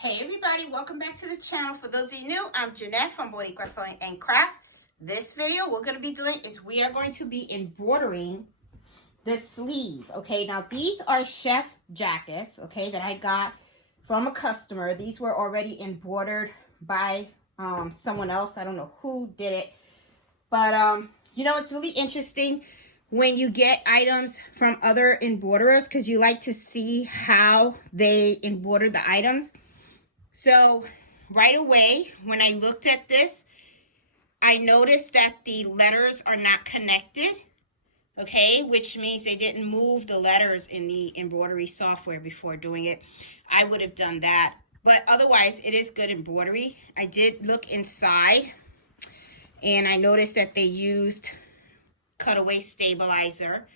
Hey everybody, welcome back to the channel. For those of you new, I'm Jeanette from Embroidery Sewing and Crafts. This video we're going to be doing is we are going to be embroidering the sleeve. Okay, now these are chef jackets, okay, that I got from a customer. These were already embroidered by someone else. I don't know who did it, but you know, it's really interesting when you get items from other embroiderers because you like to see how they embroider the items. So right away, when I looked at this, I noticed that the letters are not connected, okay, which means they didn't move the letters in the embroidery software before doing it. I would have done that, but otherwise it is good embroidery. I did look inside, and I noticed that they used cutaway stabilizer,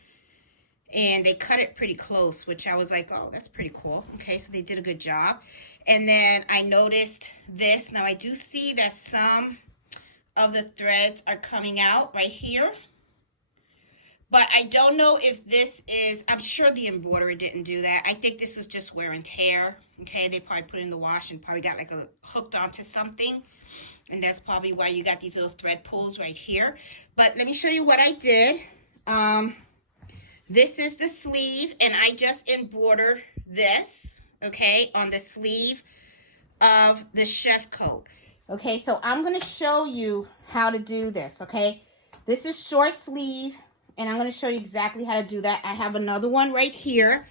and they cut it pretty close, which I was like, oh, that's pretty cool. Okay, so they did a good job. And then I noticed this. Now I do see that some of the threads are coming out right here, but I don't know if this is, I'm sure the embroiderer didn't do that. I think this is just wear and tear. Okay, they probably put it in the wash and probably got like hooked onto something, and that's probably why you got these little thread pulls right here. But let me show you what I did. This is the sleeve, and I just embroidered this, okay, on the sleeve of the chef coat. Okay, so I'm going to show you how to do this, okay? This is short sleeve, and I'm going to show you exactly how to do that. I have another one right here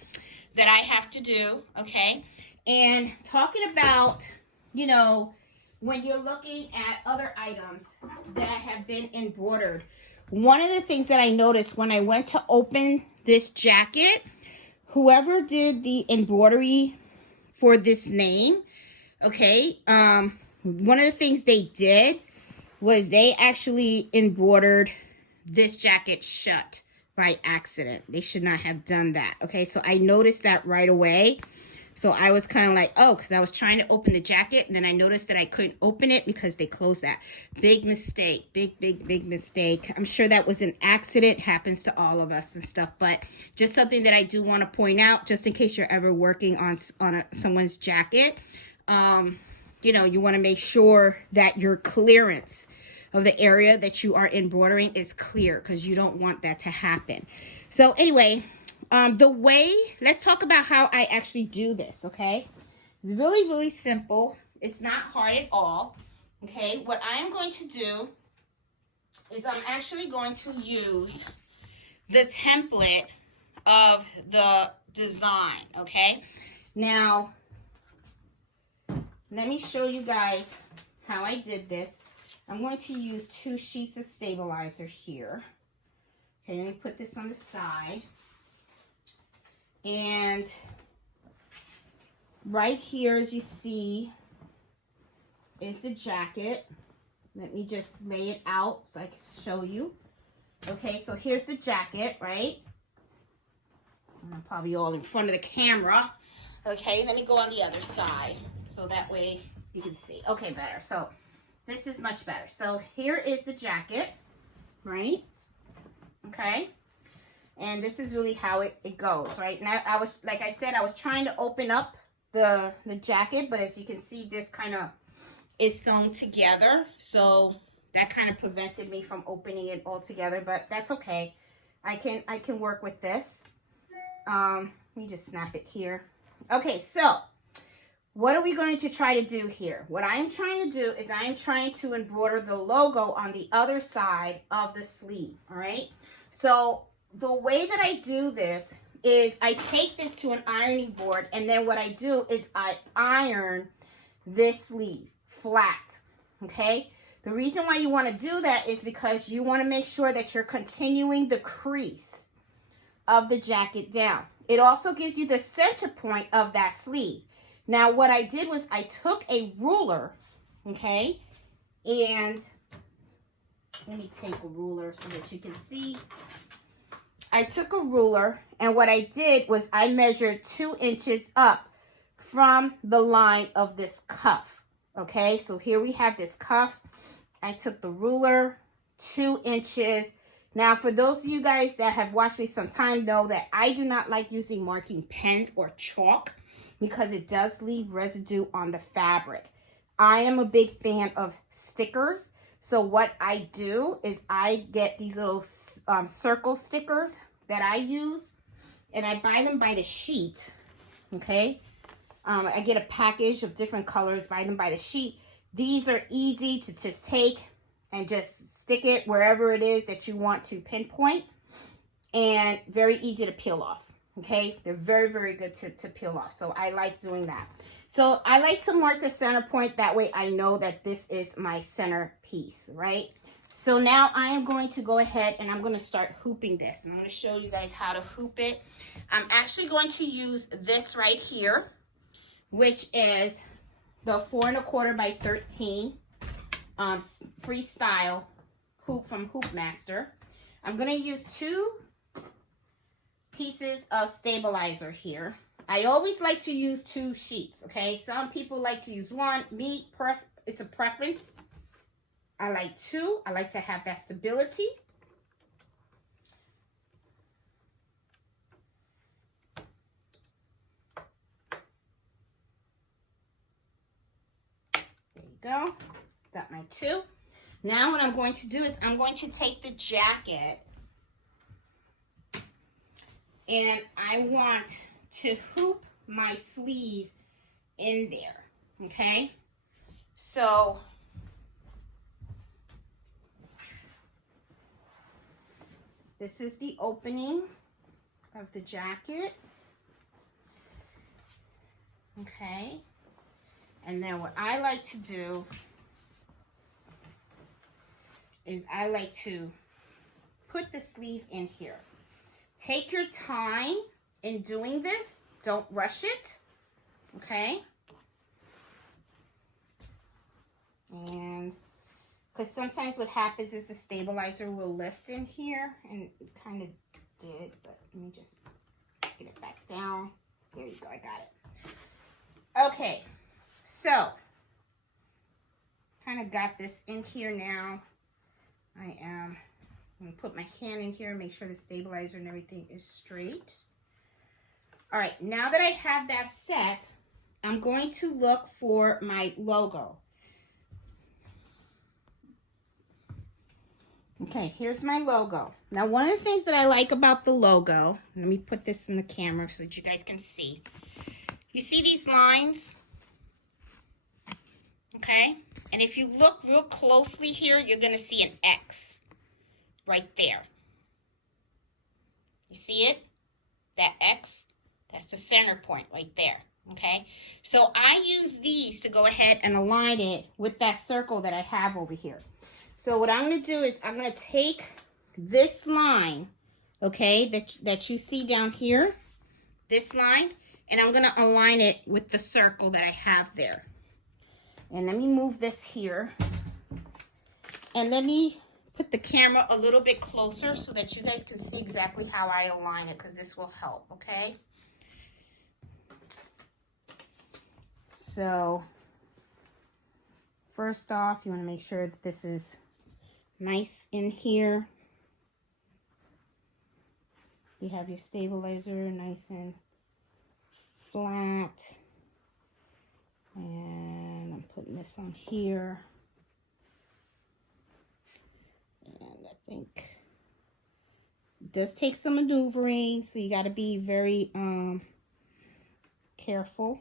that I have to do, okay? And talking about, you know, when you're looking at other items that have been embroidered, one of the things that I noticed when I went to open this jacket, whoever did the embroidery for this name, okay, one of the things they did was they actually embroidered this jacket shut by accident. They should not have done that, okay? So I noticed that right away. So I was kind of like, oh, because I was trying to open the jacket, and then I noticed that I couldn't open it because they closed that. Big mistake. Big mistake. I'm sure that was an accident. Happens to all of us and stuff, but just something that I do want to point out, just in case you're ever working on someone's jacket. You know, you want to make sure that your clearance of the area that you are embroidering is clear, because you don't want that to happen. So anyway, let's talk about how I actually do this, okay? It's really simple. It's not hard at all, okay? What I am going to do is I'm actually going to use the template of the design, okay? Now, let me show you guys how I did this. I'm going to use 2 sheets of stabilizer here. Okay, let me put this on the side. And right here, as you see, is the jacket. Let me just lay it out so I can show you. Okay, so here's the jacket, right? I'm probably all in front of the camera. Okay, let me go on the other side so that way you can see. Okay, better. So this is much better. So here is the jacket, right? Okay. And this is really how it goes, right? Now, I was, like I said, I was trying to open up the jacket, but as you can see, this kind of is sewn together. So that kind of prevented me from opening it all together, but that's okay. I can work with this. Let me just snap it here. Okay, so what are we going to try to do here? What I'm trying to do is I'm trying to embroider the logo on the other side of the sleeve, all right? So the way that I do this is I take this to an ironing board, and then what I do is I iron this sleeve flat, okay? The reason why you want to do that is because you want to make sure that you're continuing the crease of the jacket down. It also gives you the center point of that sleeve. Now, what I did was I took a ruler, okay, and let me take a ruler so that you can see. I took a ruler, and what I did was I measured 2 inches up from the line of this cuff, okay? So here we have this cuff. I took the ruler, 2 inches. Now, for those of you guys that have watched me some time know that I do not like using marking pens or chalk, because it does leave residue on the fabric. I am a big fan of stickers. So what I do is I get these little circle stickers that I use, and I buy them by the sheet, okay? I get a package of different colors, buy them by the sheet. These are easy to just take and just stick it wherever it is that you want to pinpoint, and very easy to peel off, okay? They're very, very good to peel off, so I like doing that. So I like to mark the center point, that way I know that this is my center piece, right? So now I am going to go ahead and I'm going to start hooping this. I'm going to show you guys how to hoop it. I'm actually going to use this right here, which is the 4 1/4 by 13 freestyle hoop from Hoop Master. I'm going to use 2 pieces of stabilizer here. I always like to use 2 sheets, okay? Some people like to use 1. Me, it's a preference. I like 2. I like to have that stability. There you go. Got my 2. Now what I'm going to do is I'm going to take the jacket, and I want to hoop my sleeve in there, okay? So this is the opening of the jacket, okay? And then what I like to do is I like to put the sleeve in here. Take your time in doing this. Don't rush it, okay? And because sometimes what happens is the stabilizer will lift in here, and it kind of did, but let me just get it back down. There you go, I got it. Okay, so kind of got this in here now. I'm going to put my hand in here and make sure the stabilizer and everything is straight. All right, now that I have that set, I'm going to look for my logo. Okay, here's my logo. Now, one of the things that I like about the logo, let me put this in the camera so that you guys can see. You see these lines? Okay, and if you look real closely here, you're going to see an X right there. You see it? That X? That's the center point right there, okay? So I use these to go ahead and align it with that circle that I have over here. So what I'm going to do is I'm going to take this line, okay, that you see down here, this line, and I'm going to align it with the circle that I have there. And let me move this here. And let me put the camera a little bit closer so that you guys can see exactly how I align it, because this will help, okay? So, first off, you want to make sure that this is nice in here. You have your stabilizer nice and flat. And I'm putting this on here. And I think it does take some maneuvering, so you got to be very careful.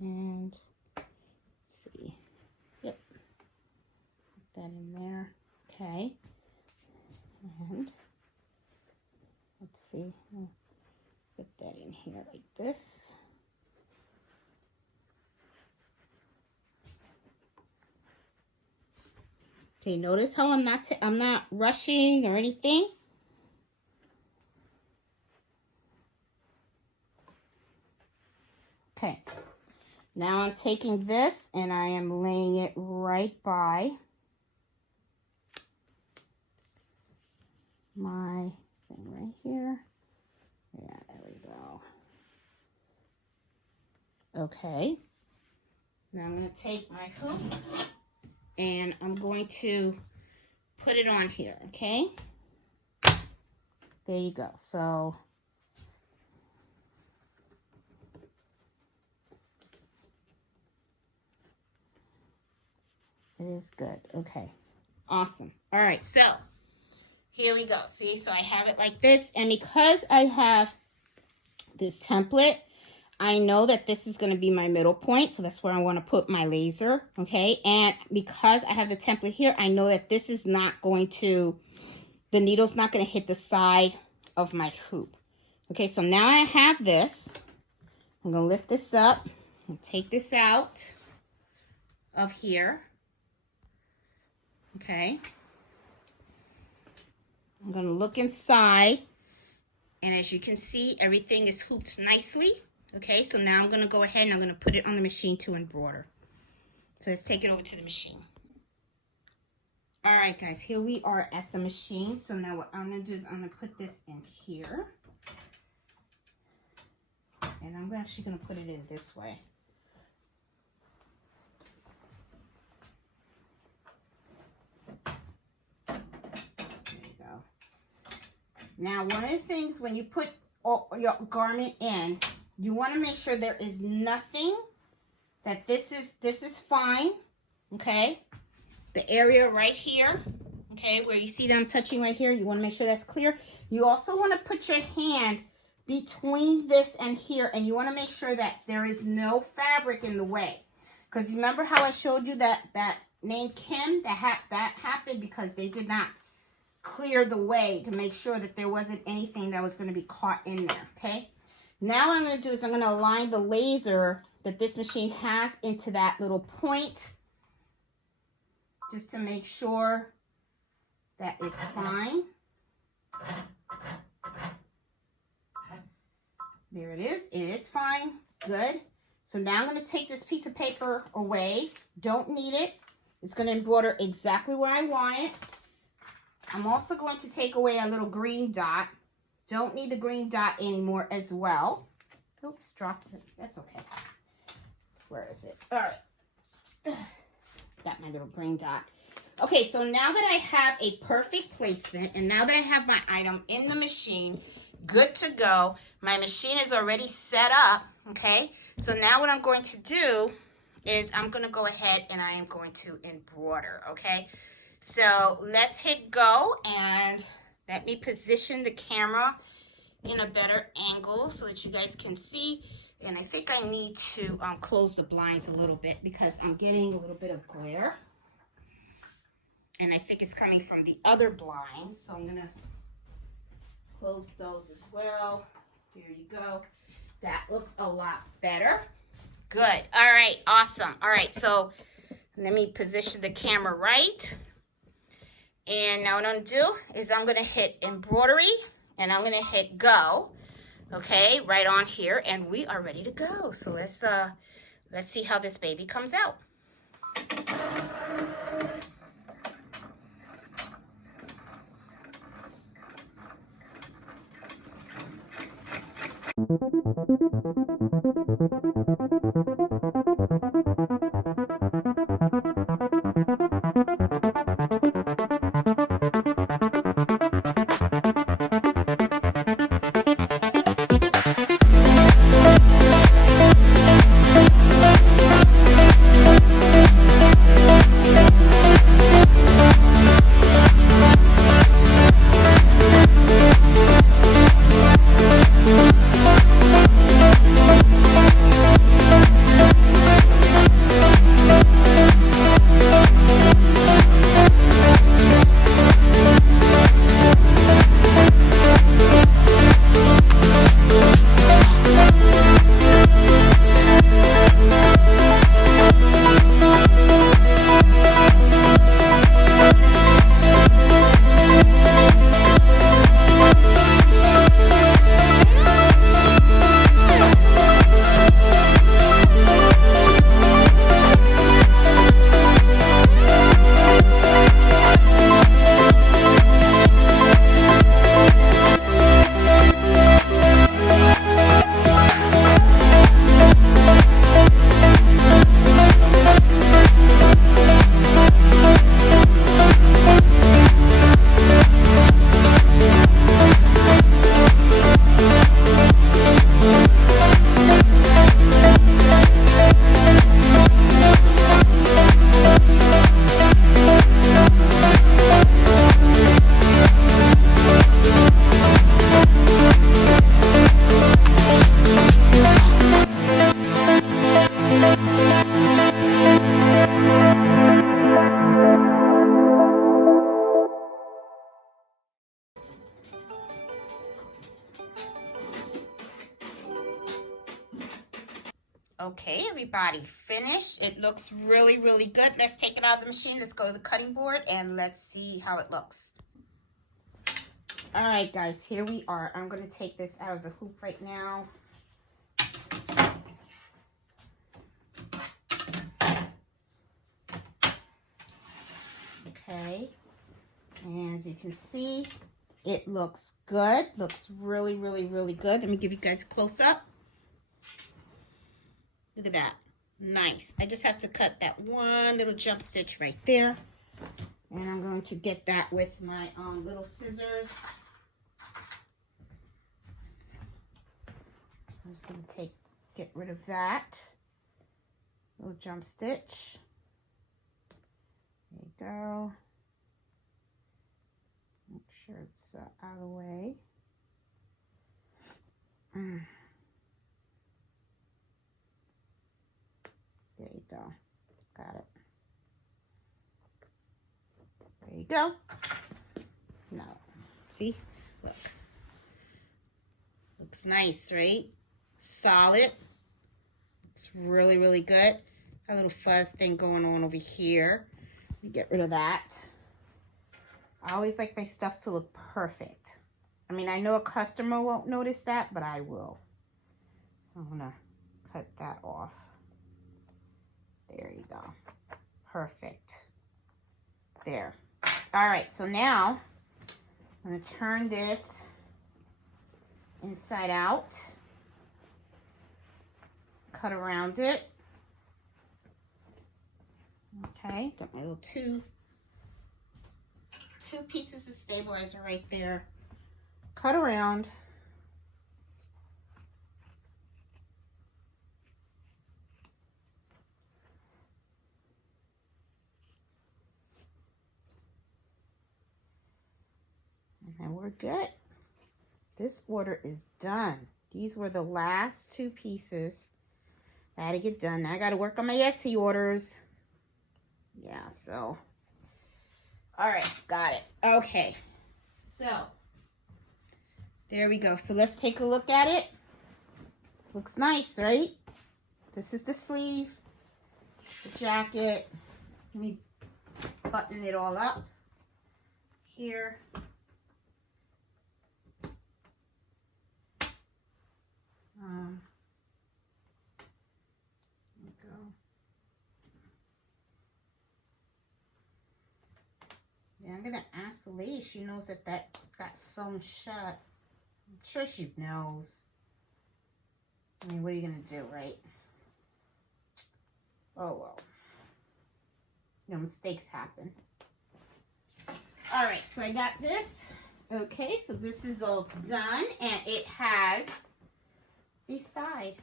And let's see. Yep. Put that in there. Okay. And let's see. I'll put that in here like this. Okay, notice how I'm not rushing or anything. Okay. Now I'm taking this and I am laying it right by my thing right here. Yeah, there we go. Okay. Now I'm going to take my hoop and I'm going to put it on here, okay? There you go. So It is good. Okay. Awesome. All right. So here we go. See, so I have it like this. And because I have this template, I know that this is going to be my middle point. So that's where I want to put my laser. Okay. And because I have the template here, I know that this is not going to, the needle's not going to hit the side of my hoop. Okay. So now I have this. I'm going to lift this up and take this out of here. Okay. I'm going to look inside. And as you can see, everything is hooped nicely. Okay, so now I'm going to go ahead and I'm going to put it on the machine to embroider. So let's take it over to the machine. All right, guys, here we are at the machine. So now what I'm going to do is I'm going to put this in here. And I'm actually going to put it in this way. There you go. Now, one of the things when you put your garment in, you want to make sure there is nothing, that this is fine, okay? The area right here, okay, where you see that I'm touching right here, you want to make sure that's clear. You also want to put your hand between this and here, and you want to make sure that there is no fabric in the way. Because remember how I showed you that named Kim, that happened because they did not clear the way to make sure that there wasn't anything that was going to be caught in there, okay? Now what I'm going to do is I'm going to align the laser that this machine has into that little point, just to make sure that it's fine. There it is. It is fine. Good. So now I'm going to take this piece of paper away. Don't need it. It's going to embroider exactly where I want it. I'm also going to take away a little green dot. Don't need the green dot anymore as well. Oops, dropped it. That's okay. Where is it? All right. Got my little green dot. Okay, so now that I have a perfect placement, and now that I have my item in the machine, good to go. My machine is already set up, okay? So now what I'm going to do is I'm going to go ahead and I am going to embroider, okay? So let's hit go, and let me position the camera in a better angle so that you guys can see. And I think I need to close the blinds a little bit because I'm getting a little bit of glare. And I think it's coming from the other blinds. So I'm going to close those as well. Here you go. That looks a lot better. Good. All right. Awesome. All right. So let me position the camera right. And now what I'm going to do is I'm going to hit embroidery and I'm going to hit go. Okay, right on here, and we are ready to go. So let's see how this baby comes out. Okay, everybody, finished. It looks really, really good. Let's take it out of the machine. Let's go to the cutting board and let's see how it looks. All right, guys, here we are. I'm going to take this out of the hoop right now. Okay, and as you can see, it looks good. Looks really, really, really good. Let me give you guys a close-up. Look at that. Nice. I just have to cut that one little jump stitch right there. And I'm going to get that with my little scissors. So I'm just going to get rid of that little jump stitch. There you go. Make sure it's out of the way. There you go. Got it. There you go. Now, see? Look. Looks nice, right? Solid. It's really, really good. Got a little fuzz thing going on over here. Let me get rid of that. I always like my stuff to look perfect. I mean, I know a customer won't notice that, but I will. So I'm gonna cut that off. There you go. Perfect. There. All right, so now I'm going to turn this inside out. Cut around it. Okay, got my little two pieces of stabilizer right there. Cut around. And we're good. This order is done. These were the last two pieces I had to get done. Now I got to work on my Etsy orders. Yeah, so. All right, got it. Okay, so there we go. So let's take a look at it. Looks nice, right? This is the sleeve, the jacket. Let me button it all up here. There we go. Yeah, I'm gonna ask the lady if she knows that got sewn shut. I'm sure she knows. I mean, what are you gonna do, right? Oh well. You know, mistakes happen. All right, so I got this. Okay, so this is all done, and it has the side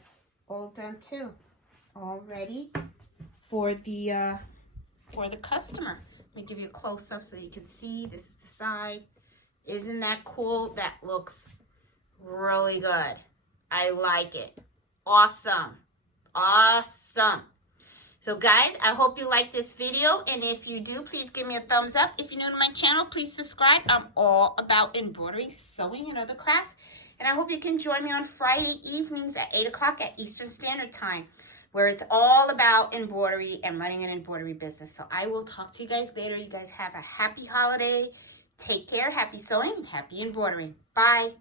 all done too, all ready for the customer. Let me give you a close-up so you can see. This is the side. Isn't that cool? That looks really good. I like it. Awesome. Awesome. So guys, I hope you like this video, and if you do, please give me a thumbs up. If you're new to my channel, please subscribe. I'm all about embroidery, sewing, and other crafts. And I hope you can join me on Friday evenings at 8 o'clock at Eastern Standard Time, where it's all about embroidery and running an embroidery business. So I will talk to you guys later. You guys have a happy holiday. Take care, happy sewing, and happy embroidering. Bye.